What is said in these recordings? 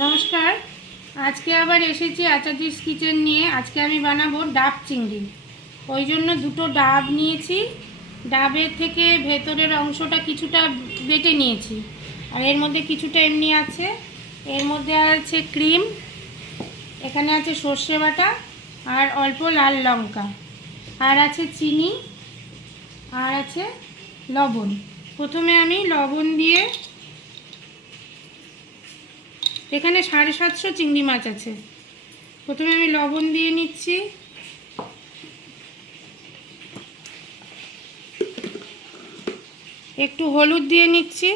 নমস্কার। আজকে আবার এসেছি আচার্যিস কিচেন নিয়ে। আজকে আমি বানাবো ডাব চিংড়ি। ওই জন্য দুটো ডাব নিয়েছি। ডাবের থেকে ভেতরের অংশটা কিছুটা বেটে নিয়েছি, আর এর মধ্যে কিছুটা এমনি আছে। এর মধ্যে আছে ক্রিম, এখানে আছে সর্ষে বাটা আর অল্প লাল লঙ্কা, আর আছে চিনি, আর আছে লবণ। প্রথমে আমি লবণ দিয়ে, এখানে 750 চিংড়ি মাছ আছে। প্রথমে আমি লবণ দিয়ে নিচ্ছি, একটু হলুদ দিয়ে নিচ্ছি,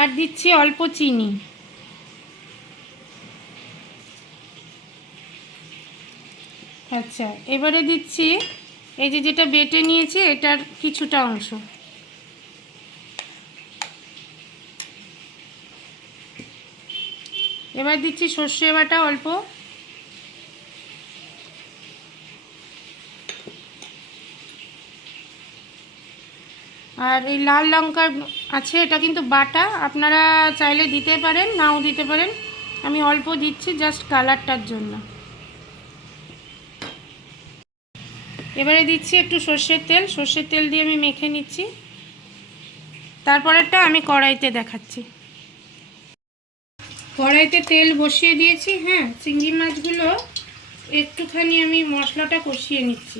আর দিচ্ছি অল্প চিনি। আচ্ছা, এবারে দিচ্ছি এই যেটা বেটে নিয়েছি এটার কিছুটা অংশ। এবার দিচ্ছি সর্ষে বাটা অল্প, আর এই লাল লঙ্কা আছে, এটা কিন্তু বাটা, আপনারা চাইলে দিতে পারেন, নাও দিতে পারেন। আমি অল্প দিচ্ছি জাস্ট কালারটার জন্য। এবারে দিচ্ছি একটু সর্ষের তেল দিয়ে আমি মেখে নিচ্ছি। তারপরেরটা আমি কড়াইতে দেখাচ্ছি। কড়াইতে তেল বসিয়ে দিয়েছি। হ্যাঁ, চিংড়ি মাছগুলো একটুখানি আমি মশলাটা কষিয়ে নিচ্ছি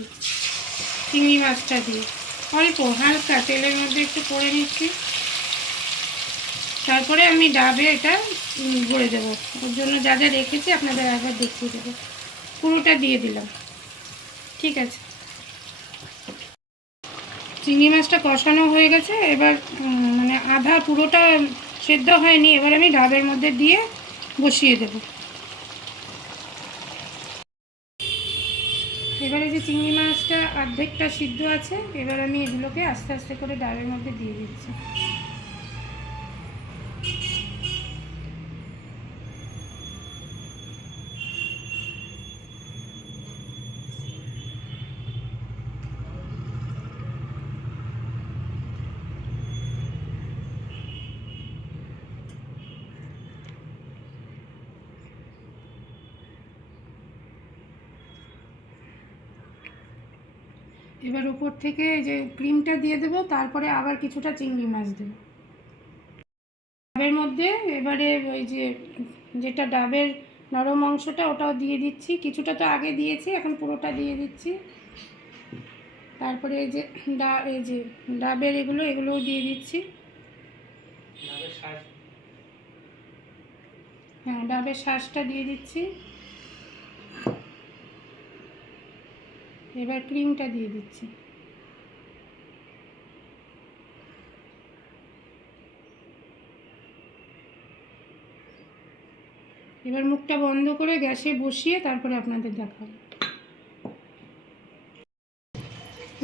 চিংড়ি মাছটা দিয়ে, অল্প হালকা তেলের মধ্যে একটু করে নিচ্ছি। তারপরে আমি ডাবে এটা ভরে দেবো। ওর জন্য যা যা রেখেছি আপনাদের একবার দেখিয়ে দেবো। পুরোটা দিয়ে দিলাম। ঠিক আছে, চিংড়ি মাছটা কষানো হয়ে গেছে। এবার মানে আধা পুরোটা সেদ্ধ হয়নি, এবার আমি ডাবের মধ্যে দিয়ে বসিয়ে দেব। এবারে যে চিংড়ি মাছটা অর্ধেকটা সিদ্ধ আছে, এবার আমি এগুলোকে আস্তে আস্তে করে ডাবের মধ্যে দিয়ে দিচ্ছি। এবার উপর থেকে যে ক্রিমটা দিয়ে দেবো, তারপরে আবার কিছুটা চিংড়ি মাছ দেবো ডাবের মধ্যে। এবারে ওই যেটা ডাবের নরম অংশটা ওটাও দিয়ে দিচ্ছি। কিছুটা তো আগে দিয়েছি, এখন পুরোটা দিয়ে দিচ্ছি। তারপরে এই যে ডাবের এগুলোও দিয়ে দিচ্ছি। হ্যাঁ, ডাবের শাঁসটা দিয়ে দিচ্ছি। এবার ক্রিমটা দিয়ে দিচ্ছি। এবার মুখটা বন্ধ করে গ্যাসে বসিয়ে তারপরে আপনাদের দেখাবো।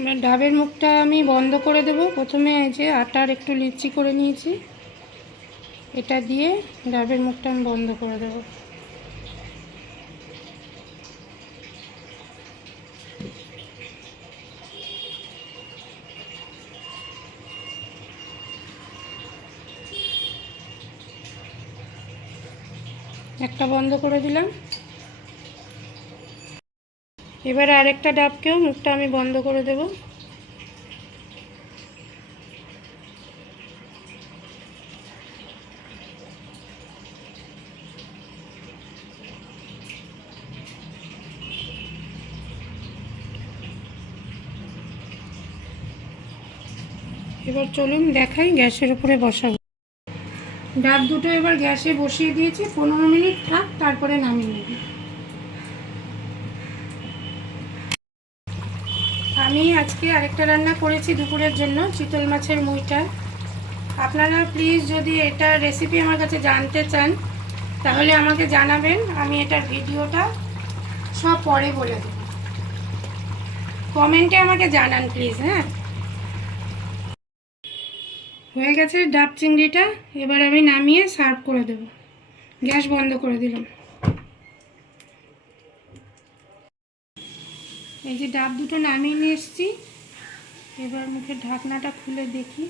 এবার ডাবের মুখটা আমি বন্ধ করে দেব। প্রথমে এই যে আটার একটু লিচি করে নিয়েছি, এটা দিয়ে ডাবের মুখটা আমি বন্ধ করে দেব। একটা বন্ধ করে দিলাম। এবার আরেকটা ডাবকেও মুখটা আমি বন্ধ করে দেব। এবার চলুন দেখাই, গ্যাসের উপরে বসাবো। ডাব দুটো এবার গ্যাসে বসিয়ে দিয়েছি, 15 মিনিট থাক, তারপরে নামিয়ে নেব। আমি আজকে আরেকটা রান্না করেছি দুপুরের জন্য, চিতল মাছের মুইটা। আপনারা প্লিজ যদি এটার রেসিপি আমার কাছে জানতে চান তাহলে আমাকে জানাবেন, আমি এটার ভিডিওটা সব পরে বলে দেব। কমেন্টে আমাকে জানান প্লিজ। হ্যাঁ, হয়ে গেছে ডাব চিংড়িটা। এবার আমি নামিয়ে সার্ভ করে দেব। গ্যাস বন্ধ করে দিলাম। এই যে ডাব দুটো নামিয়ে নিয়ে এসেছি। এবার মুখের ঢাকনাটা খুলে দেখি।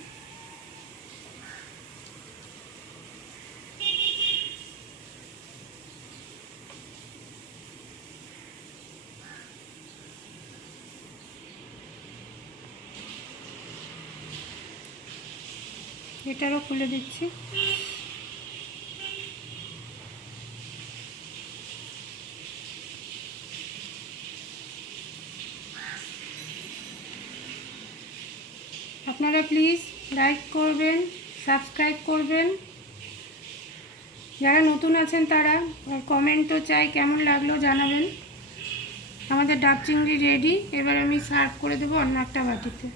এটারও খুলে দিচ্ছি। আপনারা প্লিজ লাইক করবেন, সাবস্ক্রাইব করবেন। যারা নতুন আছেন তারা কমেন্টও চাই, কেমন লাগলো জানাবেন। আমাদের ডাব চিংড়ি রেডি। এবার আমি সার্ভ করে দেবো অন্য একটা বাটিতে।